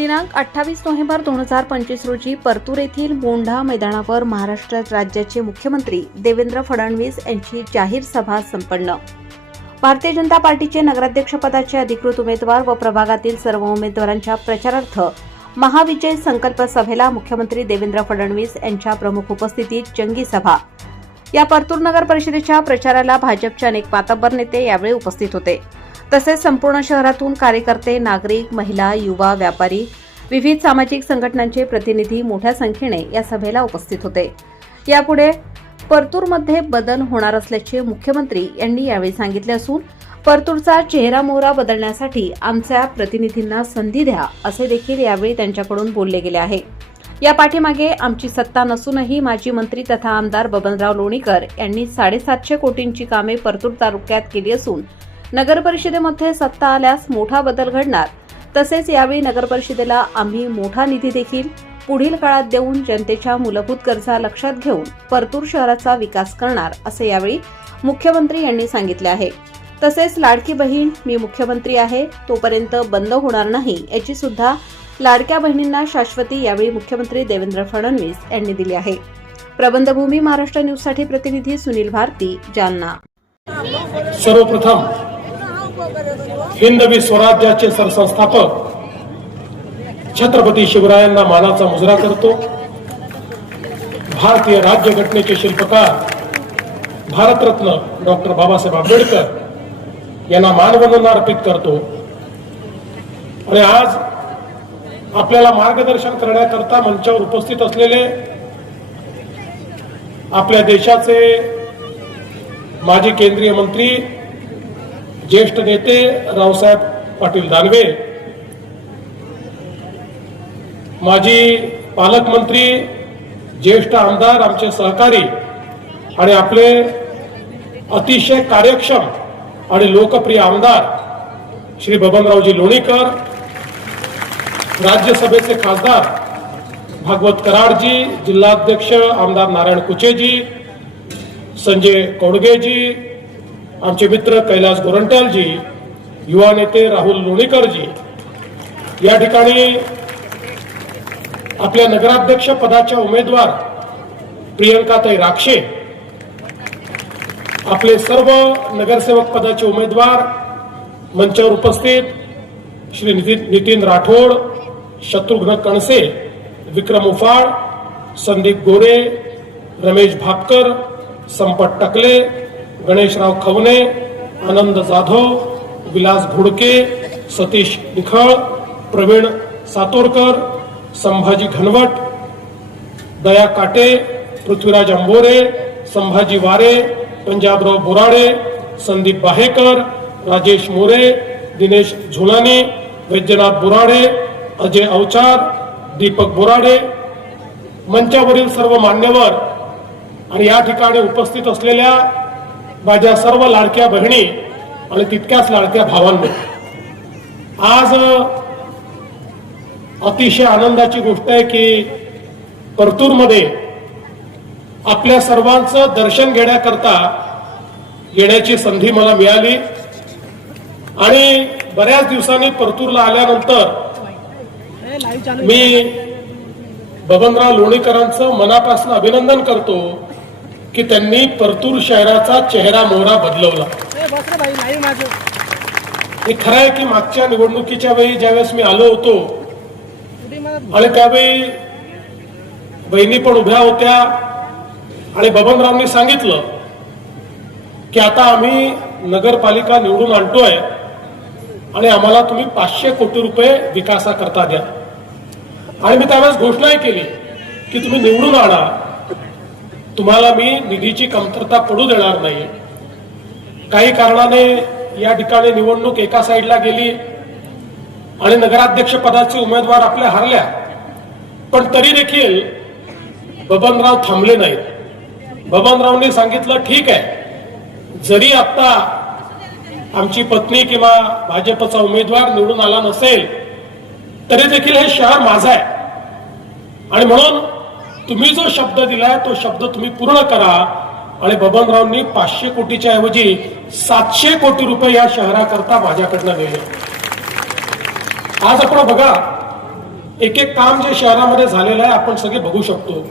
दिनांक 28 नोव्हेंबर 2025 रोजी परतूर येथील मोंढा मैदानावर महाराष्ट्र राज्याचे मुख्यमंत्री देवेंद्र फडणवीस यांची जाहीर सभा संपन्न। भारतीय जनता पार्टीचे नगराध्यक्षपदाचे अधिकृत उमेदवार व प्रभागातील सर्व उमेदवारांच्या प्रचारार्थ महाविजय संकल्प सभेला मुख्यमंत्री देवेंद्र फडणवीस यांच्या प्रमुख उपस्थितीत जंगी सभा। या परतूर नगर परिषदेच्या प्रचाराला भाजपचे अनेक मातब्बर नेते यावेळी उपस्थित होते। तसेच संपूर्ण शहरातून कार्यकर्ते, नागरिक, महिला, युवा, व्यापारी, विविध सामाजिक संघटनांचे प्रतिनिधी मोठ्या संख्येने या सभेला उपस्थित होते। यापुढे परतूरमध्ये बदल होणार असल्याचे मुख्यमंत्री यांनी यावेळी सांगितले असून परतूरचा चेहरा-मोहरा बदलण्यासाठी आमच्या प्रतिनिधींना संधी द्या असे देखील यावेळी त्यांच्याकडून बोलले गेले आहे। या पाठीमागे आमची सत्ता नसूनही माजी मंत्री तथा आमदार बबनराव लोणीकर यांनी 750 कोटींची कामे परतूर तालुक्यात केली असून नगर परिषदेमध्ये सत्ता आल्यास मोठा बदल घडणार। तसेच यावेळी नगर परिषदेला आम्ही मोठा निधी देखील पुढील काळात देऊन जनतेच्या मूलभूत गरजा लक्षात घेऊन परतूर शहराचा विकास करणार असे यावेळी मुख्यमंत्री यांनी सांगितले आहे। तसेच लाडकी बहीण मी मुख्यमंत्री आहे तोपर्यंत बंद होणार नाही याची सुद्धा लाडक्या बहिणींना शाश्वती यावेळी मुख्यमंत्री देवेंद्र फडणवीस यांनी दिली आहे। प्रबंधभूमी महाराष्ट्र न्यूजसाठी प्रतिनिधी सुनील भारती, जालना। सर्वप्रथम हिंदवी स्वराज्याचे सरसंस्थापक छत्रपती शिवरायांना मानाचा मुजरा करतो। भारतीय राज्यघटनेचे शिल्पकार भारतरत्न डॉक्टर बाबासाहेब आंबेडकर यांना मानवंदना अर्पित करतो। आणि आज आपल्याला मार्गदर्शन करण्याकरता मंचावर उपस्थित असलेले आपल्या देशाचे माजी केंद्रीय मंत्री, ज्येष्ठ नेते रावसाहेब पाटील दानवे, माजी पालकमंत्री, ज्येष्ठ आमदार, आमचे सहकारी आणि आपले अतिशय कार्यक्षम आणि लोकप्रिय आमदार श्री बबनरावजी लोणीकर, राज्यसभेचे खासदार भागवत कराडजी, जिल्हाध्यक्ष आमदार नारायण कुचेजी, संजय कौडगेजी, आमचे मित्र कैलास गोरंट्यालजी, युवा नेते राहुल लोणीकरजी, या ठिकाणी आपल्या नगराध्यक्ष पदाच्या उमेदवार प्रियंकाताई राक्षे, आपले सर्व नगरसेवक पदाचे उमेदवार मंचावर उपस्थित श्री नितीन राठोड, शत्रुघ्न कणसे, विक्रम उफाळ, संदीप गोरे, रमेश भापकर, संपत टकले, गणेशराव खवणे, आनंद जाधव, विलास घोडके, सतीश निखळ, प्रवीण सातोरकर, संभाजी घनवट, दया काटे, पृथ्वीराज अंबोरे, संभाजी वारे, पंजाबराव बोराडे, संदीप बाहेकर, राजेश मोरे, दिनेश झोलानी, वैद्यनाथ बोराडे, अजय अवचार, दीपक बोराडे, मंचावरील सर्व मान्यवर आणि या ठिकाणी उपस्थित असलेल्या माझ्या सर्व लाडक्या बहिणी आणि तितक्याच लाडक्या भावांनो, आज अतिशय आनंदाची गोष्ट आहे की परतूरमध्ये आपल्या सर्वांचं दर्शन घेण्याकरता येण्याची संधी मला मिळाली। आणि बऱ्याच दिवसांनी परतूरला आल्यानंतर मी बबनराव लोणीकरांचं मनापासून अभिनंदन करतो की त्यांनी परतूर शहराचा चेहरा मोहरा बदलवला। हे खरं आहे की मागच्या निवडणुकीच्या वेळी ज्यावेळेस मी आलो होतो आणि त्यावेळी बहिणी पण उभ्या होत्या आणि बबनरावनी सांगितलं की आता आम्ही नगरपालिका निवडून आणतोय आणि आम्हाला तुम्ही 500 कोटी रुपये विकासाकरता द्या। आणि मी त्यावेळेस घोषणाही केली की तुम्ही निवडून आणा, तुम्हाला मी निधीची कमतरता पडू देणार नाही। काही कारणाने या ठिकाणी निवडणूक एका साईडला गेली आणि नगराध्यक्ष पदाचे उमेदवार आपल्या हारल्या, पण तरी देखील बबनराव थांबले नाहीत। बबनरावनी सांगितलं ठीक आहे, जरी आता आमची पत्नी किंवा भाजपचा उमेदवार निवडून आला नसेल तरी देखील हे शहर माझं आहे आणि म्हणून तुम्ही जो शब्द दिलाय तो शब्द तुम्ही पूर्ण करा। आणि बबनरावनी 500 कोटीच्या ऐवजी 700 कोटी रुपये या शहराकरता माझ्याकडनं दिले। आज आपण बघा एक एक काम जे शहरामध्ये झालेलं आहे आपण सगळे बघू शकतो.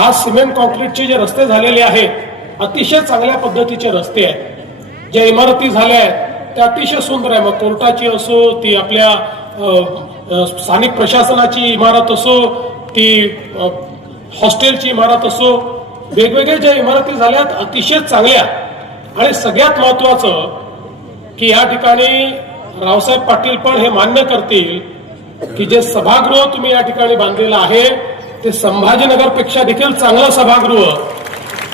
आज सिमेंट कॉन्क्रीटचे जे रस्ते झालेले आहेत अतिशय चांगल्या पद्धतीचे रस्ते आहेत. ज्या इमारती झाल्या आहेत त्या अतिशय सुंदर आहे. मग कोर्टाची असो, ती आपल्या स्थानिक प्रशासनाची इमारत असो, ती हॉस्टेलची इमारत असो, वेगवेगळ्या ज्या इमारती झाल्यात अतिशय चांगल्या. आणि सगळ्यात महत्वाचं की या ठिकाणी रावसाहेब पाटील पण हे मान्य करतील की जे सभागृह तुम्ही या ठिकाणी बांधलेलं आहे ते संभाजीनगरपेक्षा देखील चांगलं सभागृह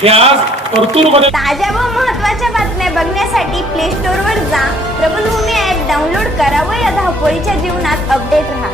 हे आज परतूरमध्ये. ताज्या व महत्त्वाच्या बातम्या बघण्यासाठी प्ले स्टोअरवर जा, प्रबलभूमी ॲप डाउनलोड करा व या धावपळीच्या जीवनात अपडेट राहा.